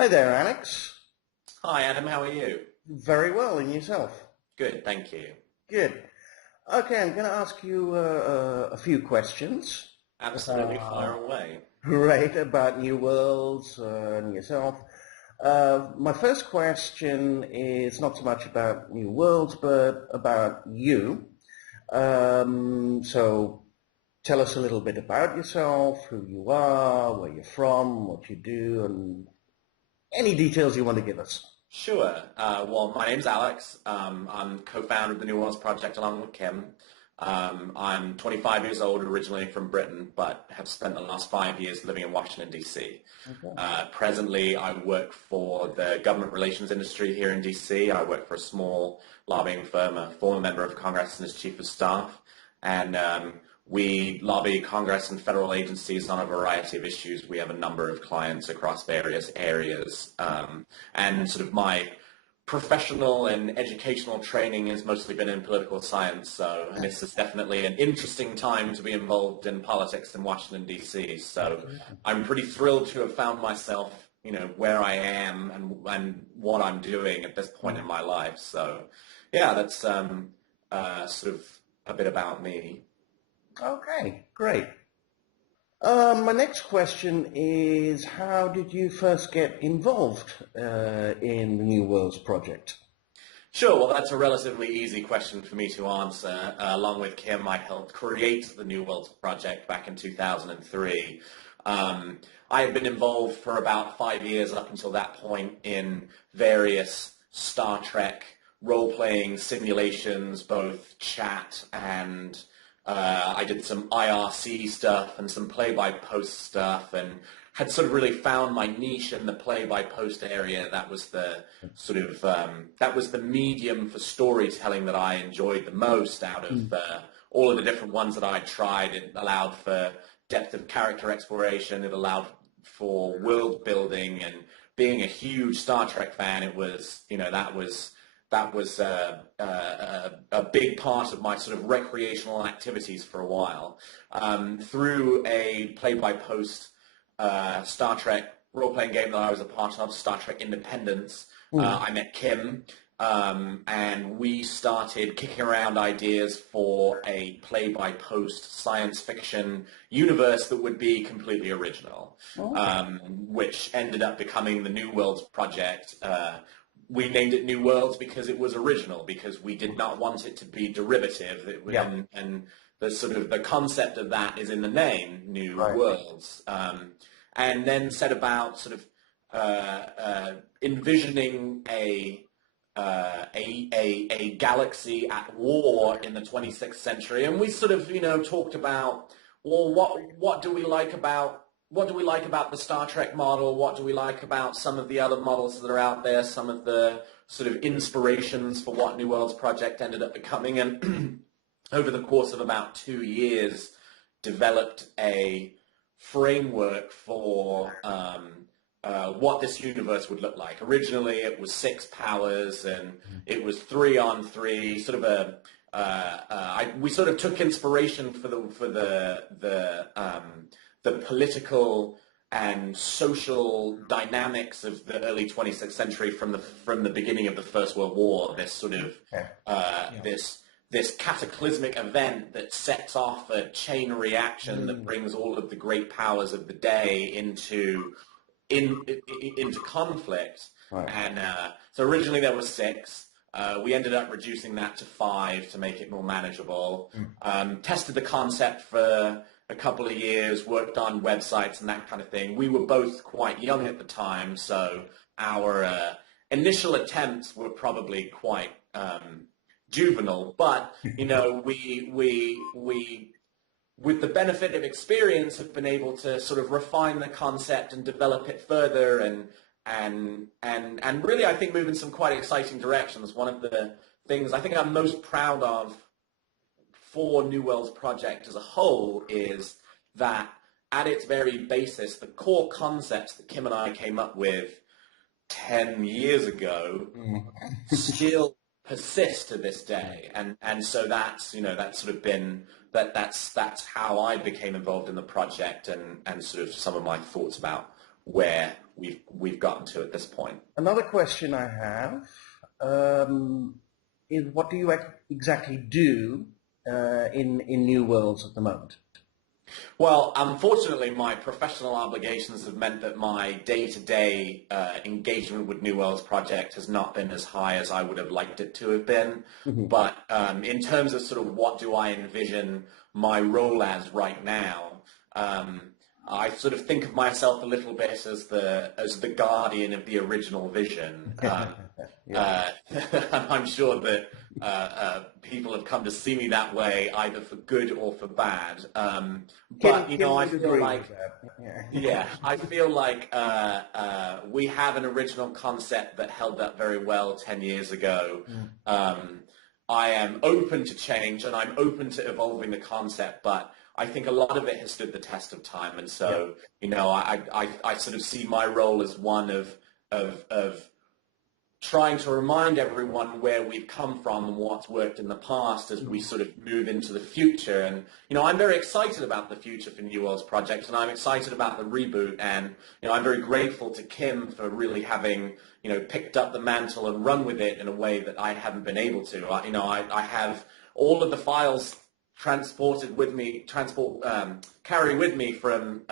Hi there, Alex. Hi Adam, how are you? Very well, and yourself? Good, thank you. Good. Okay, I'm going to ask you a few questions. Absolutely, fire Uh, away. great, about New Worlds and yourself. My first question is not so much about New Worlds, but about you. So tell us a little bit about yourself, who you are, where you're from, what you do, and any details you want to give us. Sure. Well, my name's Alex. I'm co-founder of the New Worlds Project along with Kim. I'm 25 years old, originally from Britain, but have spent the last 5 years living in Washington, D.C. Okay. Presently, I work for the government relations industry here in D.C. I work for a small lobbying firm, a former member of Congress and as chief of staff. And we lobby Congress and federal agencies on a variety of issues. We have a number of clients across various areas. And sort of my professional and educational training has mostly been in political science. So and this is definitely an interesting time to be involved in politics in Washington, D.C. So I'm pretty thrilled to have found myself, where I am and what I'm doing at this point in my life. So yeah, that's sort of a bit about me. Okay, great. My next question is, how did you first get involved in the New Worlds project? Sure, well, that's a relatively easy question for me to answer. Along with Kim, I helped create the New Worlds Project back in 2003. I had been involved for about 5 years up until that point in various Star Trek role-playing simulations, both chat and I did some IRC stuff and some play-by-post stuff, and had sort of really found my niche in the play-by-post area. That was the sort of that was the medium for storytelling that I enjoyed the most out of all of the different ones that I tried. It allowed for depth of character exploration. It allowed for world building, and being a huge Star Trek fan, it was that was a big part of my sort of recreational activities for a while. Through a play-by-post Star Trek role-playing game that I was a part of, Star Trek Independence, I met Kim, and we started kicking around ideas for a play-by-post science fiction universe that would be completely original, which ended up becoming the New Worlds Project. We named it New Worlds because it was original, because we did not want it to be derivative. And the sort of the concept of that is in the name, New Worlds. And then set about sort of envisioning a galaxy at war in the 26th century. And we sort of talked about, well, what do we like about the Star Trek model? What do we like about some of the other models that are out there? Some of the sort of inspirations for what New Worlds Project ended up becoming. And over the course of about 2 years, developed a framework for what this universe would look like. Originally, it was 6 powers, and it was 3-on-3, sort of we sort of took inspiration for the political and social dynamics of the early 26th century from the beginning of the First World War. This sort of this cataclysmic event that sets off a chain reaction that brings all of the great powers of the day into conflict. Right. And so originally there were 6. We ended up reducing that to 5 to make it more manageable. Tested the concept for a couple of years, worked on websites and that kind of thing. We were both quite young at the time, so our initial attempts were probably quite juvenile. But we with the benefit of experience have been able to sort of refine the concept and develop it further, and really I think move in some quite exciting directions. One of the things I think I'm most proud of for New Worlds Project as a whole is that at its very basis, the core concepts that Kim and I came up with 10 years ago still persist to this day. And so that's sort of been that's how I became involved in the project, and sort of some of my thoughts about where we've gotten to at this point. Another question I have is, what do you exactly do in New Worlds at the moment? Well, unfortunately, my professional obligations have meant that my day-to-day engagement with New Worlds Project has not been as high as I would have liked it to have been. Mm-hmm. But in terms of sort of what do I envision my role as right now, I sort of think of myself a little bit as the guardian of the original vision. I'm sure that people have come to see me that way, either for good or for bad. But you know, I feel like, I feel like we have an original concept that held up very well 10 years ago. I am open to change and I'm open to evolving the concept, but I think a lot of it has stood the test of time, and so you know, I sort of see my role as one of trying to remind everyone where we've come from and what's worked in the past as we sort of move into the future. And you know, I'm very excited about the future for New Worlds Project, and I'm excited about the reboot. And you know, I'm very grateful to Kim for really having picked up the mantle and run with it in a way that I haven't been able to. I have all of the files carry with me from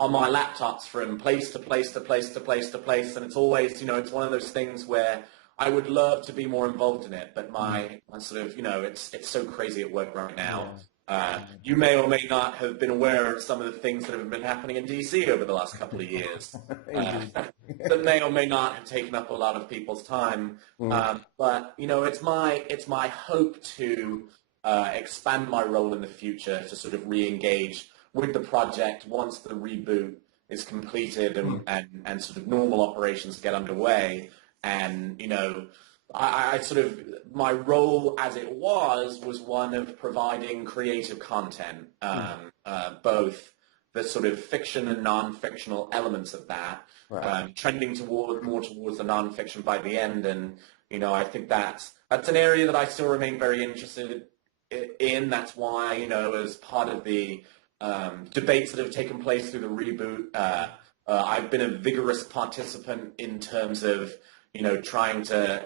on my laptops from place to place to place to place to place, and it's always, it's one of those things where I would love to be more involved in it, but my sort of, it's so crazy at work right now. You may or may not have been aware of some of the things that have been happening in DC over the last couple of years that may or may not have taken up a lot of people's time. But it's my hope to expand my role in the future to sort of re-engage with the project once the reboot is completed and sort of normal operations get underway. And I sort of, my role as it was one of providing creative content, both the sort of fiction and non-fictional elements of that, trending more towards the non-fiction by the end. And I think that's an area that I still remain very interested in. That's why, as part of the debates that have taken place through the reboot, I've been a vigorous participant in terms of trying to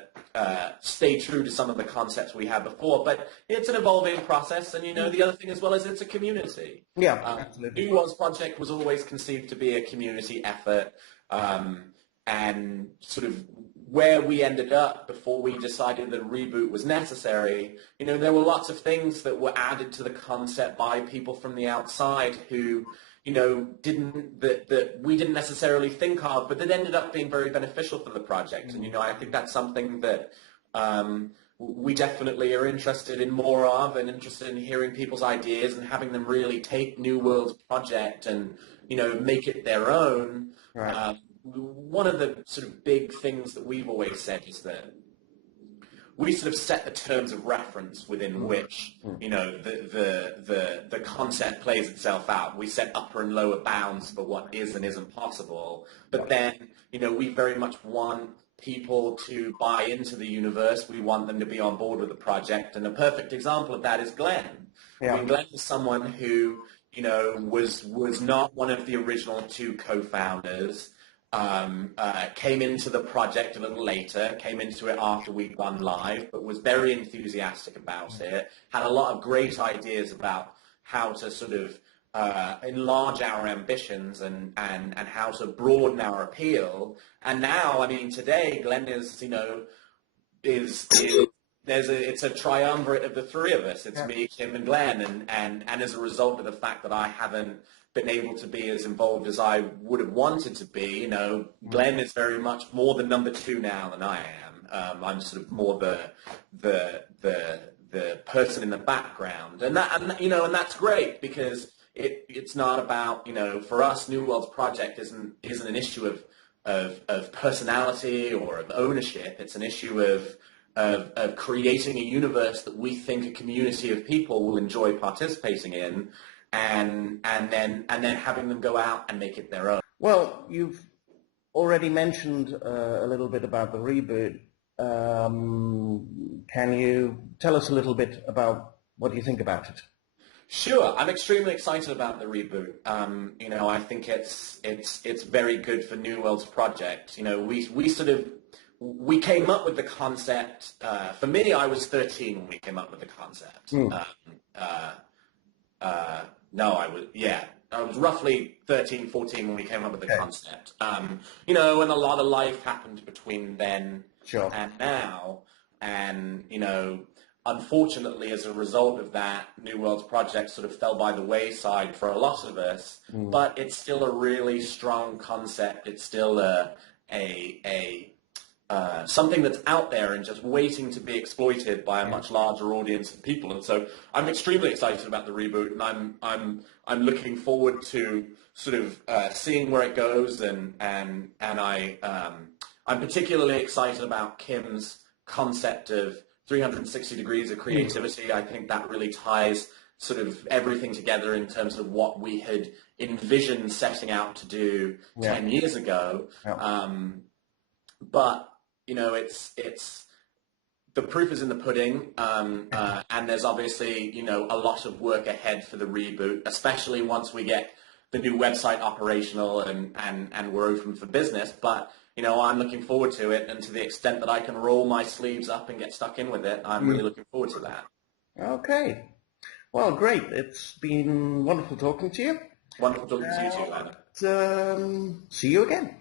stay true to some of the concepts we had before. But it's an evolving process, and the other thing as well is it's a community. Absolutely. New Worlds Project was always conceived to be a community effort, and sort of where we ended up before we decided that a reboot was necessary, there were lots of things that were added to the concept by people from the outside who that we didn't necessarily think of, but that ended up being very beneficial for the project. And I think that's something that we definitely are interested in more of, and interested in hearing people's ideas and having them really take New Worlds Project and make it their own. One of the sort of big things that we've always said is that we sort of set the terms of reference within which the concept plays itself out. We set upper and lower bounds for what is and isn't possible. But then, we very much want people to buy into the universe. We want them to be on board with the project. And a perfect example of that is Glenn. I mean, Glenn is someone who, was not one of the original two co-founders. Came into the project a little later, came into it after we'd gone live, but was very enthusiastic about it, had a lot of great ideas about how to sort of enlarge our ambitions and how to broaden our appeal. And now, I mean, today, Glenn is, it's a triumvirate of the three of us. It's me, Kim, and Glenn, and as a result of the fact that I haven't been able to be as involved as I would have wanted to be, Glenn is very much more the number two now than I am. I'm sort of more the person in the background, and that's great, because it's not about, for us, New Worlds Project isn't an issue of personality or of ownership. It's an issue of creating a universe that we think a community of people will enjoy participating in, and then having them go out and make it their own. Well, you've already mentioned a little bit about the reboot. Can you tell us a little bit about what you think about it? Sure, I'm extremely excited about the reboot. I think it's very good for New World's project. We came up with the concept. For me, I was 13 when we came up with the concept. Mm. Uh, no, I was roughly 13, 14 when we came up with the Okay. concept. And a lot of life happened between then Sure. and now. And, unfortunately, as a result of that, New World's project sort of fell by the wayside for a lot of us. Mm. But it's still a really strong concept. It's still something that's out there and just waiting to be exploited by a much larger audience of people. And so I'm extremely excited about the reboot, and I'm looking forward to sort of seeing where it goes. I'm particularly excited about Kim's concept of 360 degrees of creativity. I think that really ties sort of everything together in terms of what we had envisioned setting out to do 10 years ago. Yeah. But it's the proof is in the pudding, and there's obviously a lot of work ahead for the reboot, especially once we get the new website operational and we're open for business. But I'm looking forward to it, and to the extent that I can roll my sleeves up and get stuck in with it, I'm really looking forward to that. Okay. Well, great. It's been wonderful talking to you. Wonderful talking to you too, Anna. See you again.